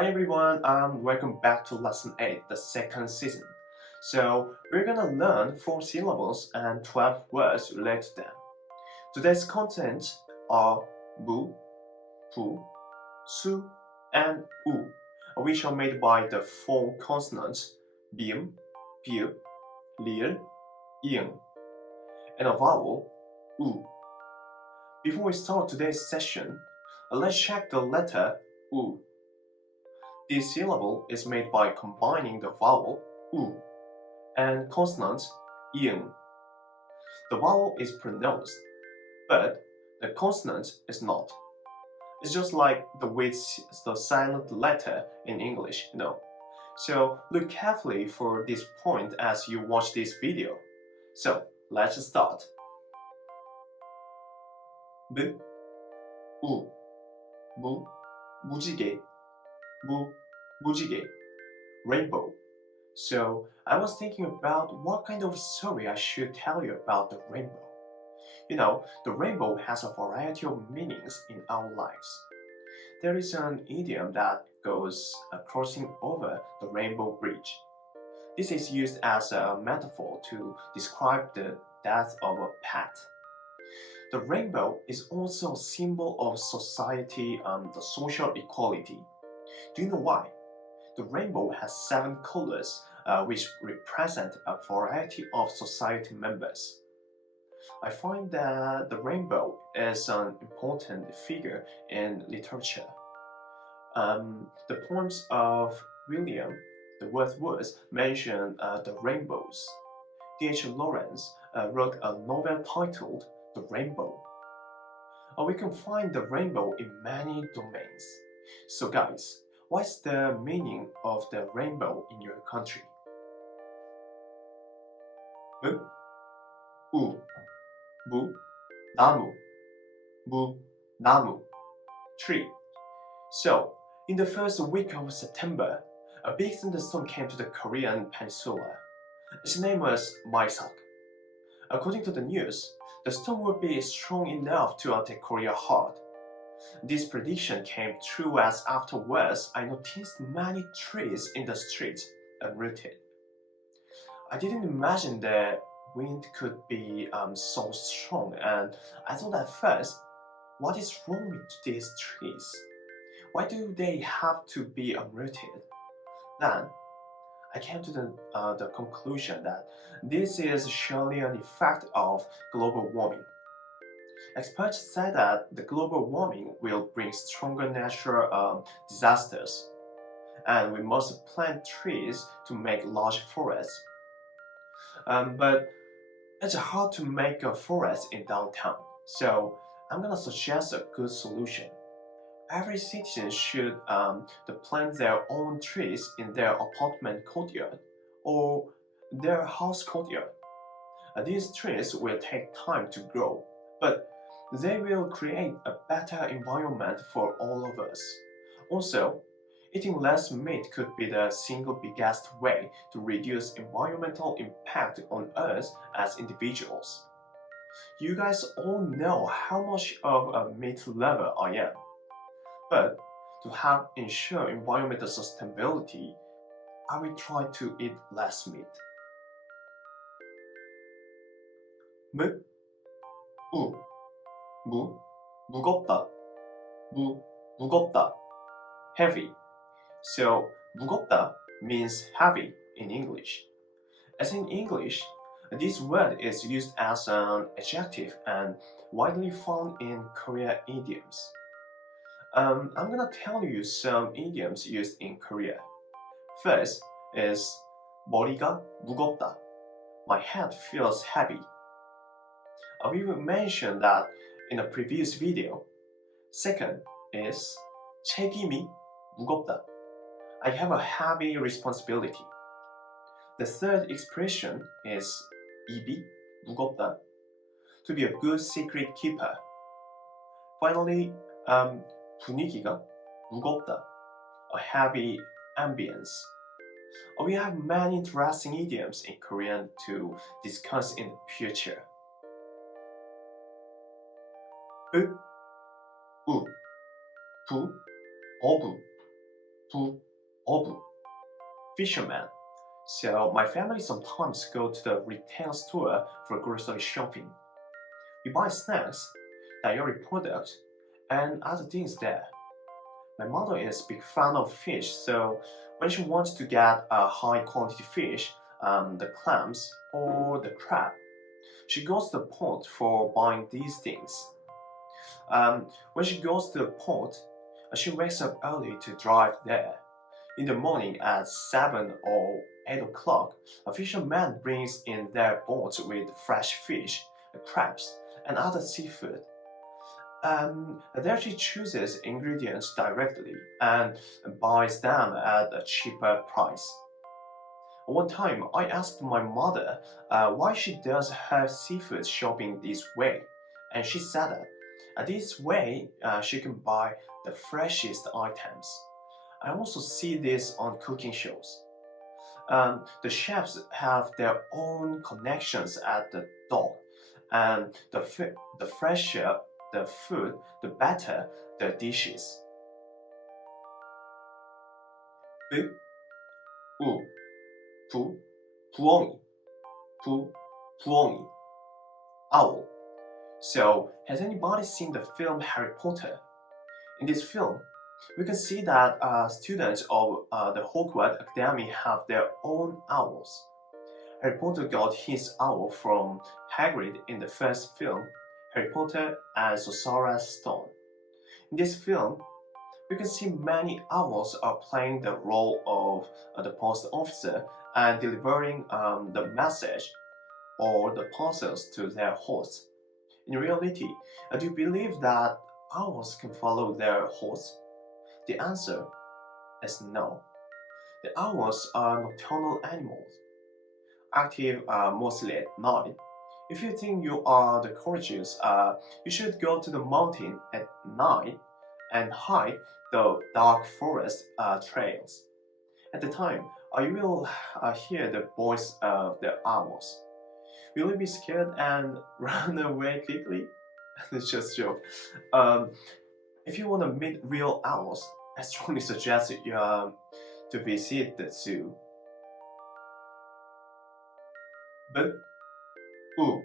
Hi everyone, welcome back to lesson 8, the second season. So we're gonna learn 4 syllables and 12 words related to them. Today's content are bu, 부, su, and u, which are made by the 4 consonants bium, biu, liel, ing, and a vowel u. Before we start today's session, let's check the letter u. This syllable is made by combining the vowel u and consonant ing. The vowel is pronounced, but the consonant is not. It's just like the silent letter in English, So look carefully for this point as you watch this video. So let's start. B, U, 무, 무지개, 무지개, rainbow. So I was thinking about what kind of story I should tell you about the rainbow. The rainbow has a variety of meanings in our lives. There is an idiom that goes crossing over the rainbow bridge. This is used as a metaphor to describe the death of a pet. The rainbow is also a symbol of society and the social equality. Do you know why? The rainbow has 7 colors which represent a variety of society members. I find that the rainbow is an important figure in literature. The poems of William the Wordsworth mention the rainbows. D.H. Lawrence wrote a novel titled The Rainbow. We can find the rainbow in many domains. So guys, what's the meaning of the rainbow in your country? 무, 우, 무, 나무, 나무, tree. So, in the first week of September, a big thunderstorm came to the Korean peninsula. Its name was Maisak. According to the news, the storm would be strong enough to attack Korea hard. This prediction came true as afterwards I noticed many trees in the street uprooted. I didn't imagine the wind could be so strong, and I thought at first, what is wrong with these trees? Why do they have to be uprooted? Then I came to the conclusion that this is surely an effect of global warming. Experts say that the global warming will bring stronger natural disasters, and we must plant trees to make large forests. But it's hard to make a forest in downtown, so I'm gonna suggest a good solution. Every citizen should plant their own trees in their apartment courtyard or their house courtyard. These trees will take time to grow, but they will create a better environment for all of us. Also, eating less meat could be the single biggest way to reduce environmental impact on us as individuals. You guys all know how much of a meat lover I am. But to help ensure environmental sustainability, I will try to eat less meat. 무, 우, 무, 무겁다, 무겁다, heavy. So, 무겁다 means heavy in English. As in English, this word is used as an adjective and widely found in Korean idioms. I'm gonna tell you some idioms used in Korea. First is 머리가 무겁다. My head feels heavy. We mentioned that in a previous video. Second is 책임이 무겁다. I have a heavy responsibility. The third expression is 입이 무겁다. To be a good secret keeper. Finally, 분위기가 무겁다, a heavy ambience. We have many interesting idioms in Korean to discuss in the future. 으, 우, 부, 어부, 부, 어부, fisherman. So my family sometimes go to the retail store for grocery shopping. We buy snacks, dairy products, and other things there. My mother is a big fan of fish, so when she wants to get a high quality fish, the clams or the crab, she goes to the port for buying these things. When she goes to the port, she wakes up early to drive there. In the morning at 7 or 8 o'clock, a fisherman brings in their boat with fresh fish, crabs, and other seafood. There she chooses ingredients directly and buys them at a cheaper price. One time, I asked my mother why she does her seafood shopping this way, and she said that this way she can buy the freshest items. I also see this on cooking shows. The chefs have their own connections at the door, and the fresher the food, the better the dishes. 부, 우, 부, 부엉이, 부엉이, owl. So, has anybody seen the film Harry Potter? In this film, we can see that students of the Hogwarts Academy have their own owls. Harry Potter got his owl from Hagrid in the first film, Harry Potter and Sorcerer's Stone. In this film, we can see many owls are playing the role of the post officer and delivering the message or the parcels to their hosts. In reality, do you believe that owls can follow their hosts? The answer is no. The owls are nocturnal animals, active mostly at night. If you think you are the courageous, you should go to the mountain at night and hike the dark forest trails. At the time, you will hear the voice of the owls. Will you be scared and run away quickly? It's just a joke. If you want to meet real owls, I strongly suggest you to visit the zoo. Bu, bu,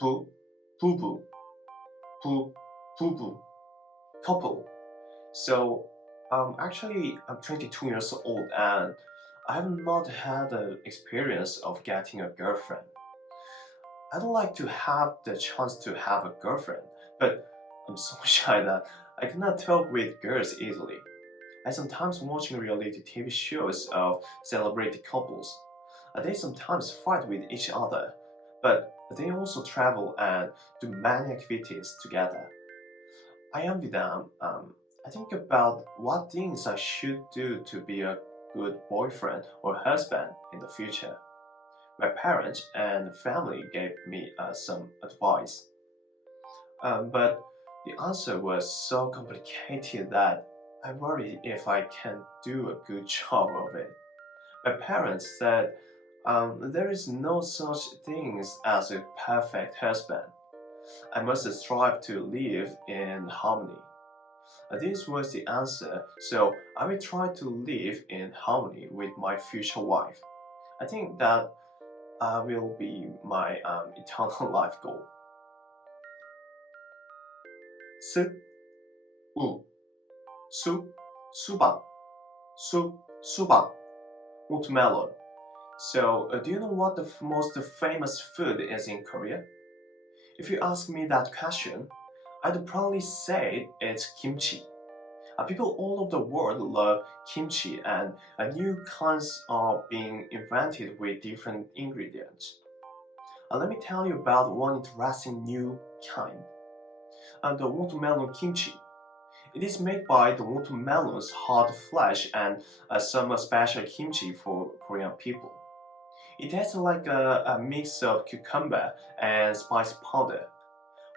bu, boo boo, boo, boo boo, couple. So, actually, I'm 22 years old and I have not had the experience of getting a girlfriend. I'd like to have the chance to have a girlfriend, but I'm so shy that I cannot talk with girls easily. I sometimes watching reality TV shows of celebrity couples. They sometimes fight with each other, but they also travel and do many activities together. I envy them. I think about what things I should do to be a good boyfriend or husband in the future. My parents and family gave me some advice, but the answer was so complicated that I worry if I can do a good job of it. My parents said there is no such thing as a perfect husband. I must strive to live in harmony. This was the answer, so I will try to live in harmony with my future wife. I think that will be my eternal life goal. 스, 우, 수, 수박, 수박, watermelon. So, do you know what the most famous food is in Korea? If you ask me that question, I'd probably say it's kimchi. People all over the world love kimchi, and new kinds are being invented with different ingredients. Let me tell you about one interesting new kind, the watermelon kimchi. It is made by the watermelon's hard flesh and some special kimchi for Korean people. It tastes like a mix of cucumber and spice powder.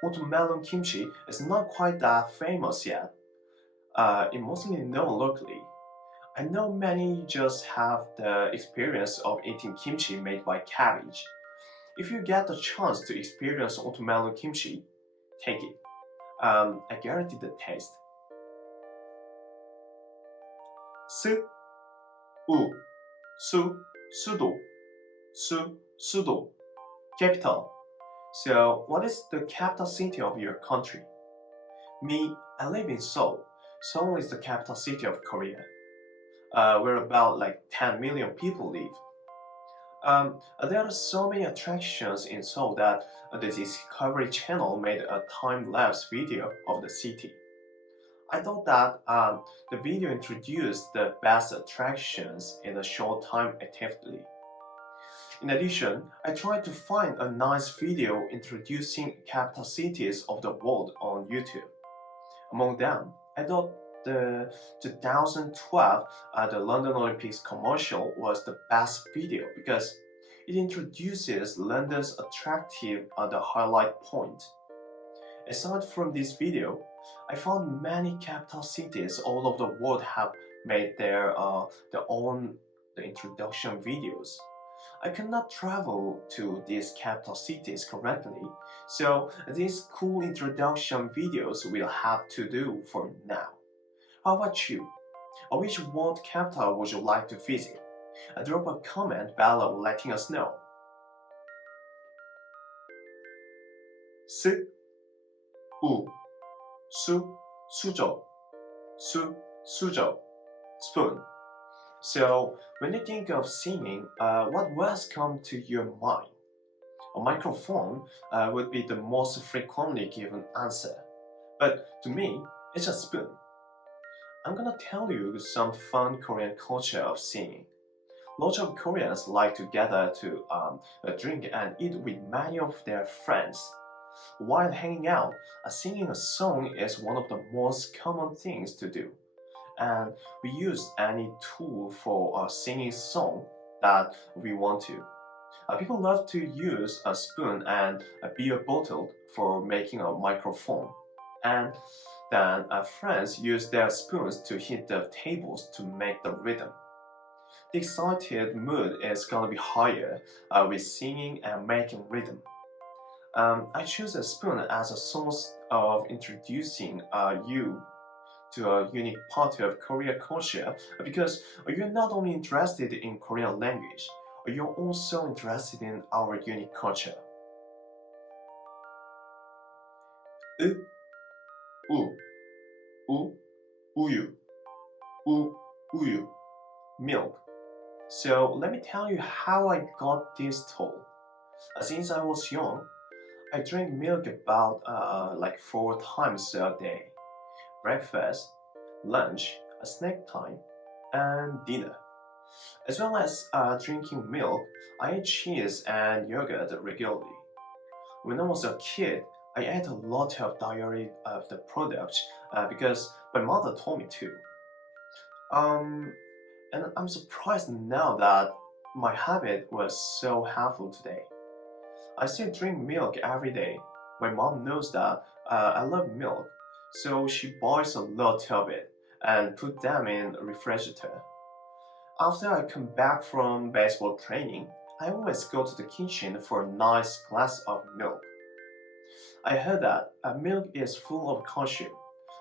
Watermelon kimchi is not quite that famous yet. It's mostly known locally. I know many just have the experience of eating kimchi made by cabbage. If you get the chance to experience watermelon kimchi, take it. I guarantee the taste. S, U, Su, Sudo, Su, Sudo. Capital. So, what is the capital city of your country? Me, I live in Seoul. Seoul is the capital city of Korea, where about like 10 million people live. There are so many attractions in Seoul that the Discovery Channel made a time-lapse video of the city. I thought that the video introduced the best attractions in a short time actively. In addition, I tried to find a nice video introducing capital cities of the world on YouTube. Among them, I thought the 2012 the London Olympics commercial was the best video because it introduces London's attractive the highlight point. Aside from this video, I found many capital cities all over the world have made their own the introduction videos. I cannot travel to these capital cities currently, so these cool introduction videos will have to do for now. How about you? Which world capital would you like to visit? Drop a comment below letting us know. S, U, Su, Sujo, Su, Sujo, spoon. So, when you think of singing, what words come to your mind? A microphone would be the most frequently given answer. But to me, it's a spoon. I'm gonna tell you some fun Korean culture of singing. Lots of Koreans like to gather to drink and eat with many of their friends. While hanging out, singing a song is one of the most common things to do. And we use any tool for a singing song that we want to. People love to use a spoon and a beer bottle for making a microphone. And then friends use their spoons to hit the tables to make the rhythm. The excited mood is gonna be higher with singing and making rhythm. I choose a spoon as a source of introducing you to a unique part of Korean culture because you're not only interested in Korean language, you're also interested in our unique culture. U, U, U, uyu, uyu, milk. So let me tell you how I got this tool. Since I was young, I drink milk about like 4 times a day. Breakfast, lunch, a snack time, and dinner. As well as drinking milk, I ate cheese and yogurt regularly. When I was a kid, I ate a lot of dairy of the products because my mother told me to. And I'm surprised now that my habit was so helpful today. I still drink milk every day. My mom knows that I love milk, so she buys a lot of it and put them in a refrigerator. After I come back from baseball training, I always go to the kitchen for a nice glass of milk. I heard that milk is full of calcium,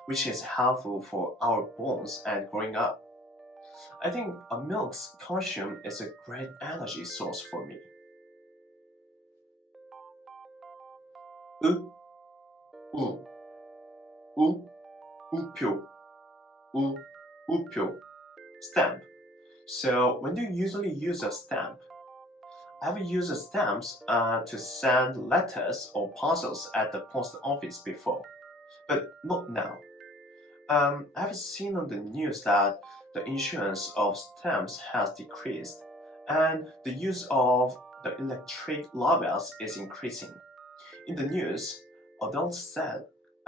which is helpful for our bones and growing up. I think a milk's calcium is a great energy source for me. U, U, U, 우표, U, 우표, stamp. So when do you usually use a stamp? I've used stamps to send letters or parcels at the post office before, but not now. I've seen on the news that the insurance of stamps has decreased, and the use of the electric labels is increasing. In the news, adults said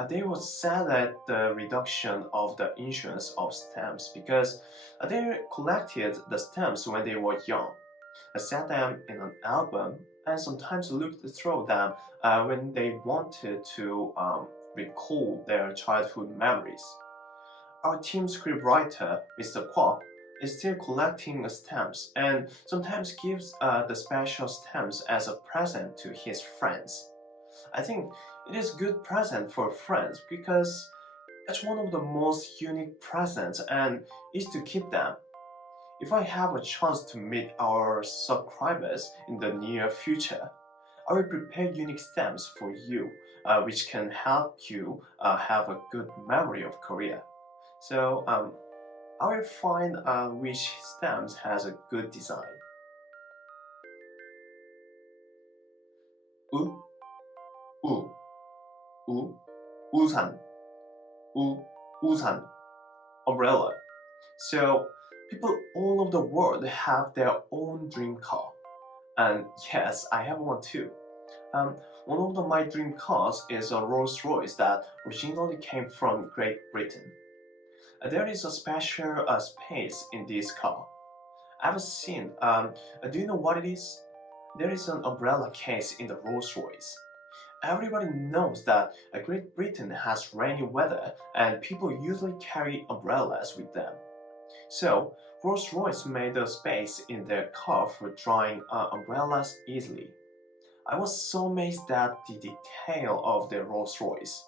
they were sad at the reduction of the insurance of stamps because they collected the stamps when they were young, set them in an album, and sometimes looked through them when they wanted to recall their childhood memories. Our team scriptwriter, Mr. Kwok, is still collecting stamps and sometimes gives the special stamps as a present to his friends. I think it is a good present for friends because It's one of the most unique presents and is to keep them. If I have a chance to meet our subscribers in the near future, I will prepare unique stamps for you, which can help you have a good memory of Korea. So I will find which stamps has a good design. 우, 우, 우, 우산, 우, 우산, umbrella. So people all over the world have their own dream car. And yes, I have one too. One of my dream cars is a Rolls Royce that originally came from Great Britain. There is a special space in this car. I've seen. Do you know what it is? There is an umbrella case in the Rolls Royce. Everybody knows that Great Britain has rainy weather and people usually carry umbrellas with them. So, Rolls-Royce made a space in their car for drying umbrellas easily. I was so amazed at the detail of the Rolls-Royce.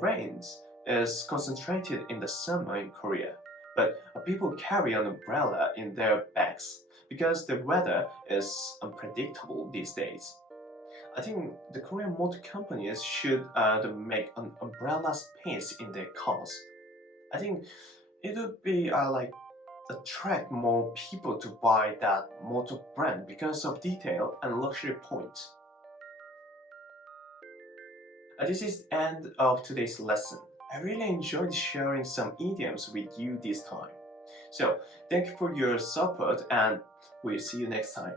Rains is concentrated in the summer in Korea, but people carry an umbrella in their bags because the weather is unpredictable these days. I think the Korean motor companies should make an umbrella space in their cars. I think it would be attract more people to buy that motor brand because of detail and luxury points. This is the end of today's lesson. I really enjoyed sharing some idioms with you this time. So thank you for your support and we'll see you next time.